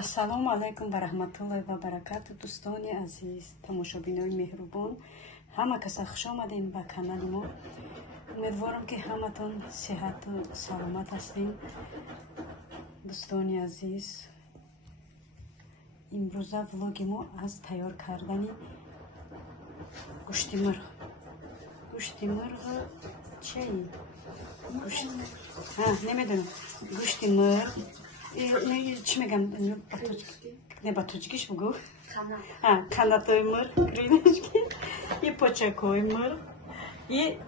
Ассалому алайкум ва раҳматуллоҳи ва баракату. Дӯстони азиз, тамошобинони меҳрубон, ҳама каса хуш омадем ба канали мо. Умедворам ки ҳаматон сеҳату саломат ҳастем. Дӯстони азиз, имрӯза влоги мо аз тайёр кардани гӯшти мирғ. Гӯшти мирғ чии? Намедонам. Гӯшти мирғ چی میگم؟ نه با توجگیش بگو. کاناتوی مرغ گرینش کی؟ یه پاچکوی مرغ، یه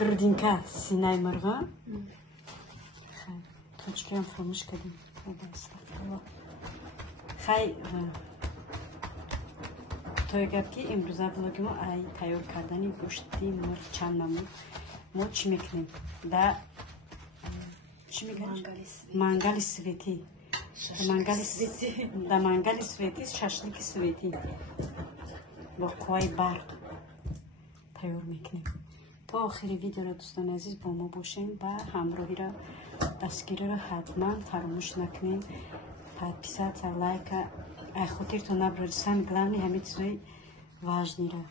گردینکا سینای مرغا. توجگی هم فراموش کردیم. خیلی توی گفت که امروزه بلوگی ما ای تیار کردنی گوشتی مرغ چند نمود. ما چی میکنیم؟ Мангали свети. Да мангали свети, шашлики свети. Бо қои барқ тайёр мекунем. То охири видеоро дӯстони азиз бо мо бошем ва ҳамроҳиро дастгириро ҳатман фаромӯш накунем. Подписаться, лайка, ай хотиртон наброри сами главни ҳамин чизои важнира.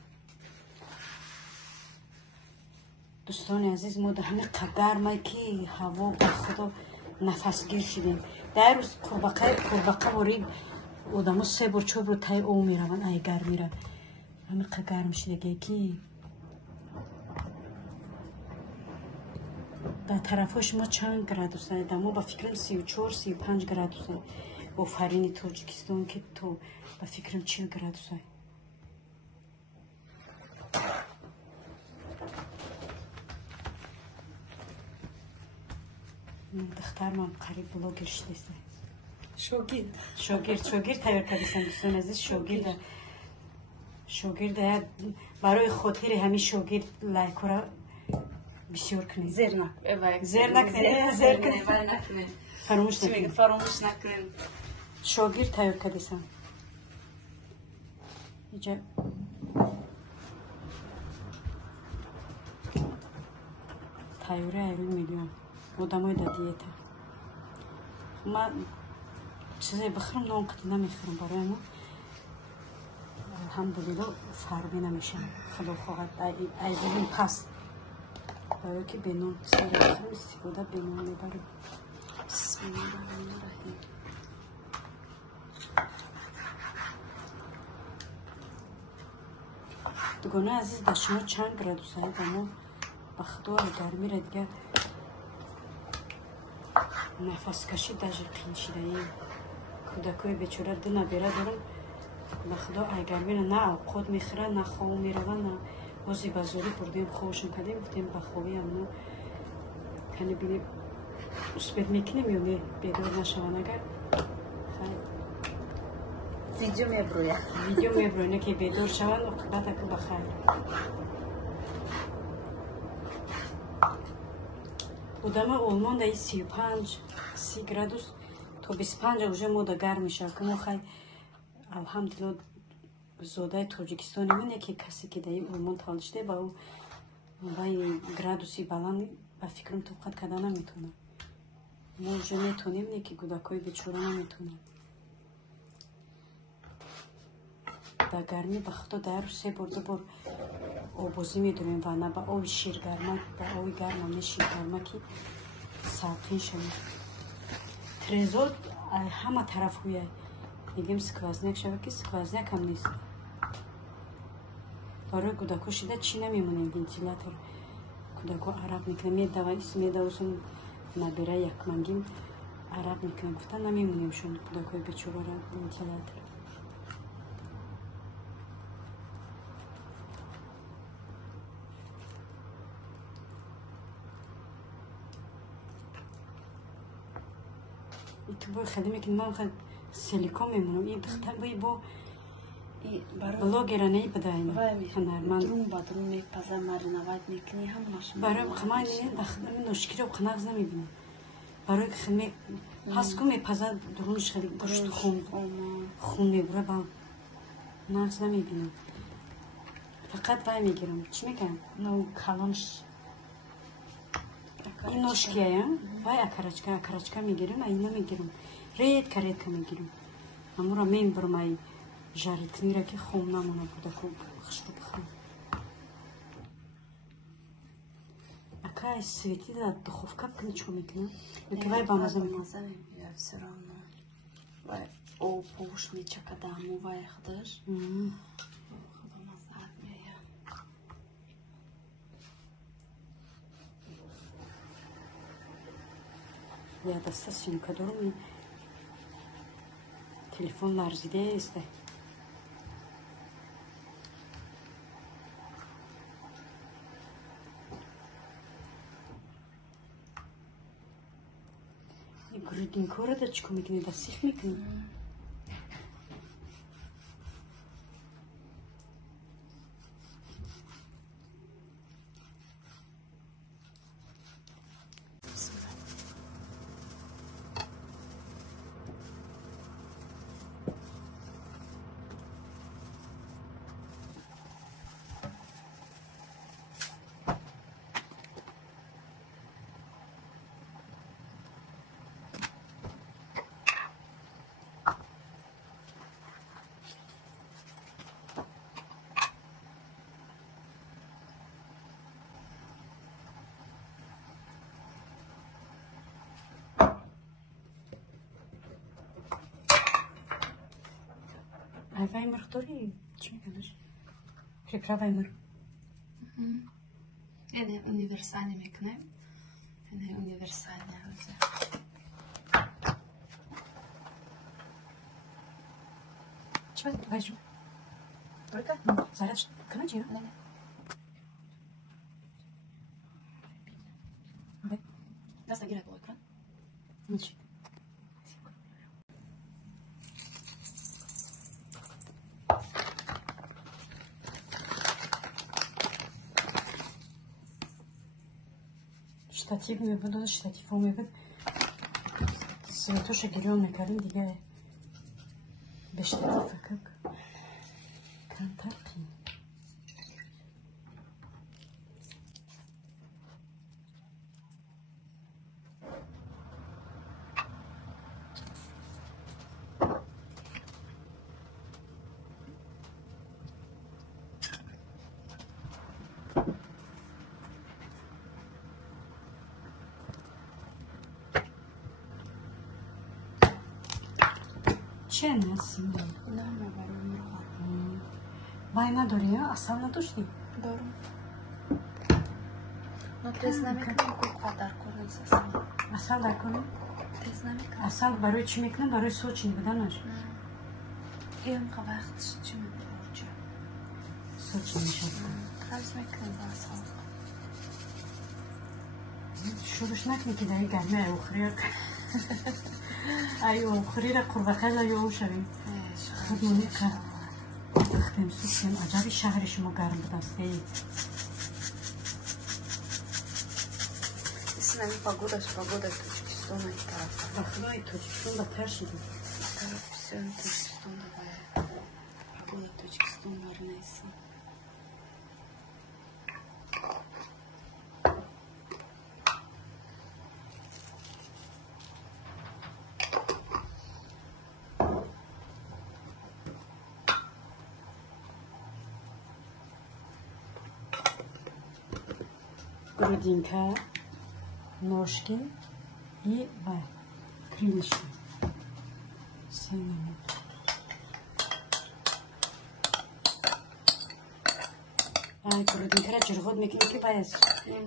Дӯстони азиз, мо дар ҳамин гармае ки ҳаво ба худо нафасгир шудем. дар рӯз қурбақа ворид одамо 3 бор 4 бор таи об мераванд. ай гармира ҳамин гарм шудагие ки дар тарафҳои шумо чанд градус аст? дар мо ба фикрам 34-35 градус аст. офарини Тоҷикистон ки то ба фикрам 40 градус аст. духтармам қариб блогер шудест. шогирд тайёр кардесам. дӯстони азиз, шогирд барои хотири ҳамин шогирд лайкора бисёр кунед. зер накунед. фаромӯш накунед. шогирд тайёр кардесам. иҷа тайёри айрӯи миллион одамои да диета. ман чизе бихӯрам нон қати намехӯрам. барои мо алҳамдулилло фарқе намешавад. худо хоҳад ай зулм паст. барое ки бенон сарахӯ истифода бенон мебарем. бисмиллаҳирроҳмонирроҳим. дугона азиз, дар шумо чанд градус аст? дар мо ба худо гармира дигар нафаскашӣ даже қиин шудаем. кӯдакои бечора ду набера дорам. ба худо ай гармира на авқот мехӯрад, на хов меравад, на бози ба зорӣ бурдем ховшон кардем. гуфтем ба ховӣ амно кани бинем успеҳ мекунем ё не бедор нашаванд. агар видео меброяд не ки бедор шаванд, оқибат аку ба хайр. одама олмон даи 35-30 градус то 25 уже мода гарм мешавад. ки мо хай алҳамдулилло зодаи Тоҷикистони ман яке касе ки даи олмон таваллуд шуда ба ӯ вай градуси баланд ба фикрам тоқат карда наметавонад. мо уже метонем не ки кӯдакои бечора наметавонанд. ба гармӣ ба худо дар рӯз 3 бор 2 бор обозӣ медорем ва на ба оби ширгарма, ба оби гарма не ширгарма ки салқин шавем. трезор ҳама тараф ҳуяй мегем сквозняк шава ки сквозняк ҳам нест. барои кӯдако шуда чӣ намемонем? вентилятор кӯдако арақ мекунад медавосум набера якмангим арақ мекунад. гуфта намемонем шон кӯдакои бечорара вентилятор. бо хеле мекунем. ман хеле силикон мемонам. ин духтар бо блогера не бадаем. ҳунарманд бадрун мепаза мариноват мекуни ҳамаш. барои ман дахтар ношкиро қанағз намебинам. барои хеле ҳаст ку мепаза дурунш хеле гӯшт хун мебура ба нағз намебинам. фақат вай мегирам. чӣ мекунам? калонш این نوشکیه وای اکرچکه میگیرم اینا میگیرم ریت میگیرم амура мебурам ай жаритниро ки хом намона буда ку хушру бихам акай свети да духовка кни чо мекунам мекивай ба маза я все равно вай о пушнича кадаму вай хдаш я даста сумка дорум телефон ларзидааст грудинкора да чико мекунӣ да сих мекунӣ ай ваймар дорӣ чӣ мекунаш припра ваймар яне универсальный мекунем яне универсальный ҳозир чӣ вайшу дорика заряд кана чӣ даста гирад бо экран ничи штатив мебуд штативҳо мебуд светоша гирён мекардем дига бе штатив как камтар ки چه نسی؟ نه برای مرغ وای نداری یا؟ اصلا نداشتی؟ دارم نه تست نمیکنم که در کنم اصلا در کنم؟ تست نمیکنم اصلا برای چی میکنم؟ برای سوچی بدنش؟ این که وقتش چی میکنم؟ سوچی میشه خرج میکنم با اصلا شروعش نکنی که در این گرمه اوخری ای اوخری را قربقل یا او شویم خودمونی که وقتیم سوچیم عجبی شهر شما گرم بدست اسم نمی پاگودا توچکستان ای طرف بخلای توچکستان بدتر شده طرف بسیار توچکستان دا باید پاگودا توچکستان بار نیستم грудинка, ножки и крылышки. Все минут. грудинка را جرغود میکنی که باید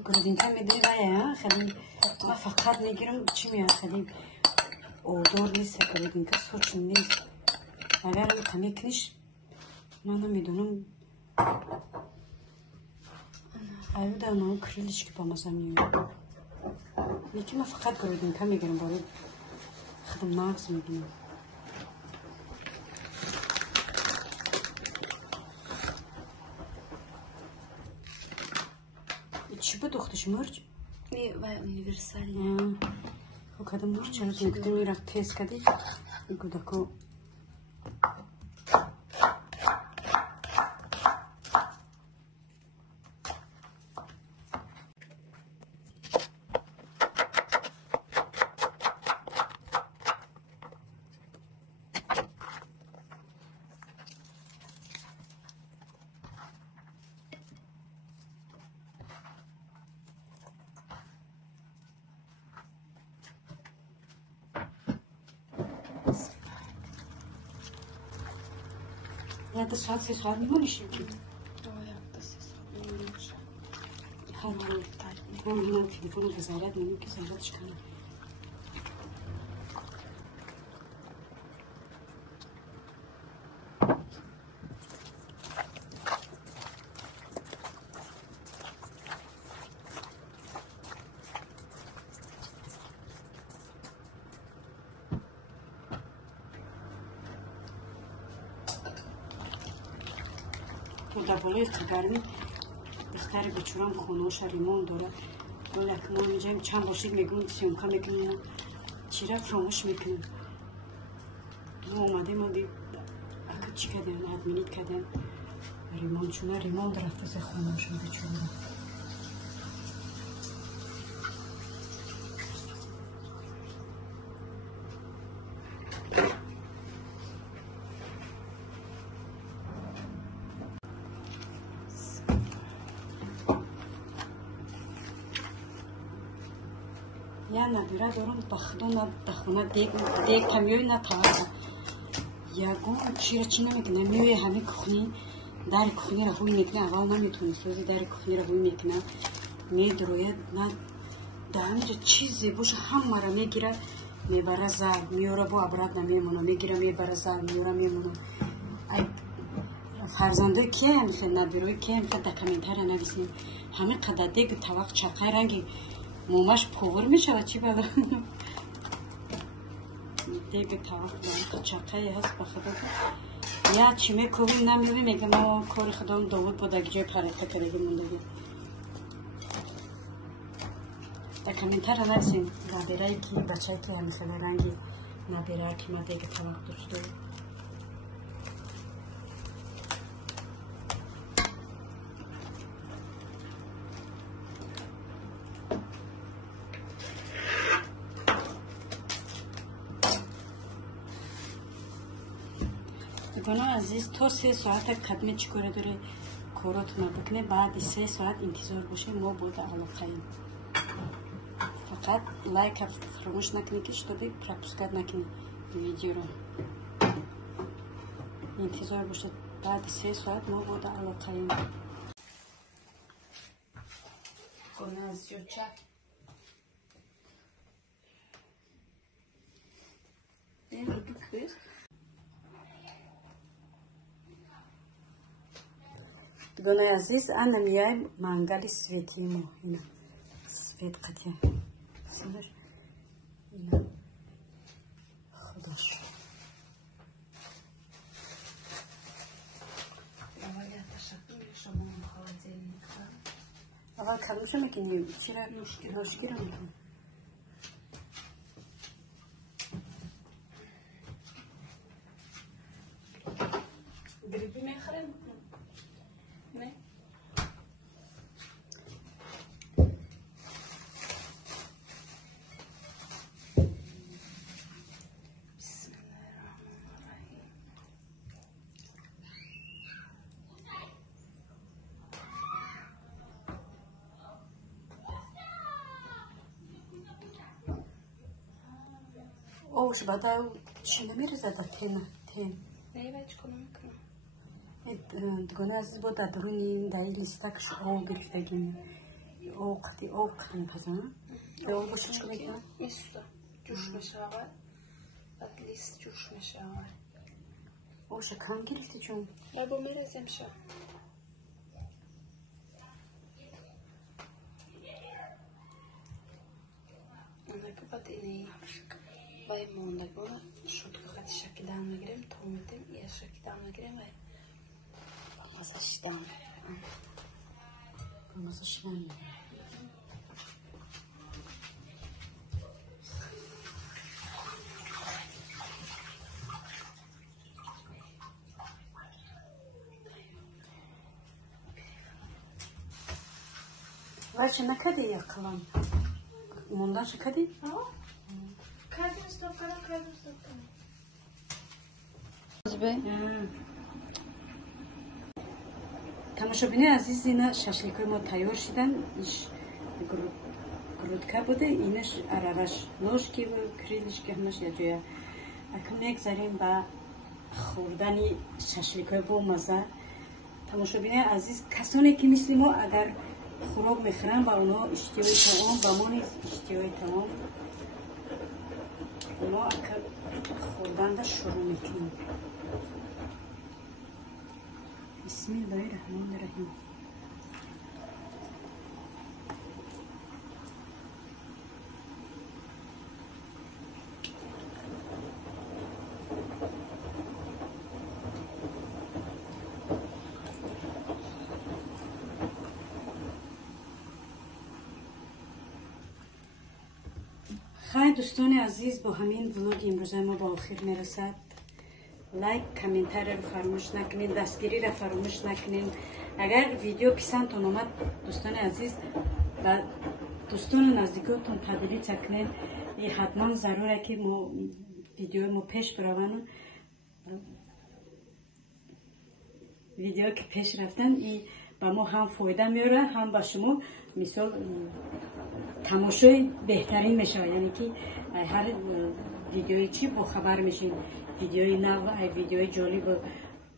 грудинка میدونی باید خیلی ما فقط میگیرم چی میاد خیلی اودور نیست грудинка سوچن نیست اگر هم کمی کنیش من میدونم айуда оно крылышки помазанию яки ма фақат грудинка мегирам барои худам нағз мегирам чӣ буд духташи мурҷ вай универсальный кадам мурҷ гуфтем ира тест кади гудако 2 ساعت 3 ساعت میمونیشیم که من تلفن وزارت میگم که وزارتش کنه در بالای گرمی بستر بچورم خونه‌اش ریمون داره ولی که ما میگیم چند باشید میگم سیمکا میکنیم چرا فراموش میکنیم ما اومدیم ما اگه چی کردیم ادمینیت کردیم ریمون چونه ریمون رفته از خونه‌اشون بچورم یا نبیره دارم بخونه دیگ کمیوی نتاوه یکون چی نمیکنه میوی همه کخنی در کخنی را روی میکنه اول نمیتونه سوزی در کخنی را روی میکنه میدروید نه دهنجا چیزی باشه همه را میگیره میبره زر میوره با عبرت نمیمونه میگیره میبره زر میوره میمونه فرزندوی که همیشه نبیروی که همیشه در کمنتر نویسیم همه قدر دیگ طبق چقه رنگی مومش پوور میشه و چی بده دیگه طبق چقه هست بخدا یا چی میکنیم نمیوی میگه ما کار خودم داود بود اگه جای پرکه کرده موندگی در کمنتر نویسیم نبیره که بچه که همیشه رنگی نبیره که ما دیگه طبق دوست داریم دوگانه عزیز تا 3 ساعت کدمه چی کاره داره کارات ما بکنه بعد 3 ساعت انتظار باشه ما بوده علاقه ایم فقط لایک فراموش نکنی که شده پراپوسکت نکنی ویدیو رو انتظار باشه بعد 3 ساعت ما بوده علاقه ایم کنه از جوچه این رو بکرد دوگانه عزیز انا میایم منگلی سویتی ما اینا سویت قطعه سنر اینا خداش اول کلوش میکنیم چرا نوشکی رو میکنیم گریبی میخورم نه بسم الله الرحمن الرحیم اوش بعدا چی نمیرزه در تین نه بچه کنم میکنم دوگانه عزیز با درونی در این لیستکش او گرفتگیم او قطعی پزنم به او باشه چکو میکنم میسته جوش میشود بعد لیست جوش میشود اوشه کم گرفتی چون یا با میرزیم شد اونه که بعد اینی باید موندگونه شد که خواهد شکل دام نگیریم تا میدیم یه شکل دام نگیریم باید مازش دام مازش دام Ваче накаде я кылам. Мундаш каде? Кадим стопкана, кадим стопкана. Тамошобини азиз ина шашликои мо тайёр шидан. Иш грудка буде, инаш арараш ножки ва крилишки ҳамаш яҷоя. Акам мегзарем ба خوردنی ششلیکای با مزه. تماشابین عزیز کسانی که مثل ما اگر خوراک میخورن با اونا اشتیای تمام با ما نیز اشتیای تمام ما اگر خوردن را شروع میکنیم. بسم الله الرحمن الرحیم. خیلی دوستان عزیز با همین ویدیو امروزه ما با آخر میرسد. لایک کامنتر رو فراموش نکنین، دستگیری رو فراموش نکنین. اگر ویدیو پسندتون اومد دوستان عزیز و دوستان نزدیکاتون تدریج کنین. این حتما ضروره که ما ویدیو ما پیش بروند. ویدیو که پیش رفتن این با ما هم فایده میاره هم با شما مثال تماشای بهترین میشه. یعنی که هر ویدیوی چی با خبر میشین، ویدیوی نو ویدیوی جالب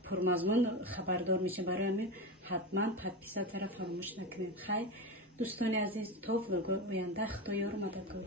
پرمضمون خبردار میشه. برای همین حتما پادپیسات را فراموش نکنید. خیر دوستان عزیز تا ویدیو آینده خدا یار و مددگار.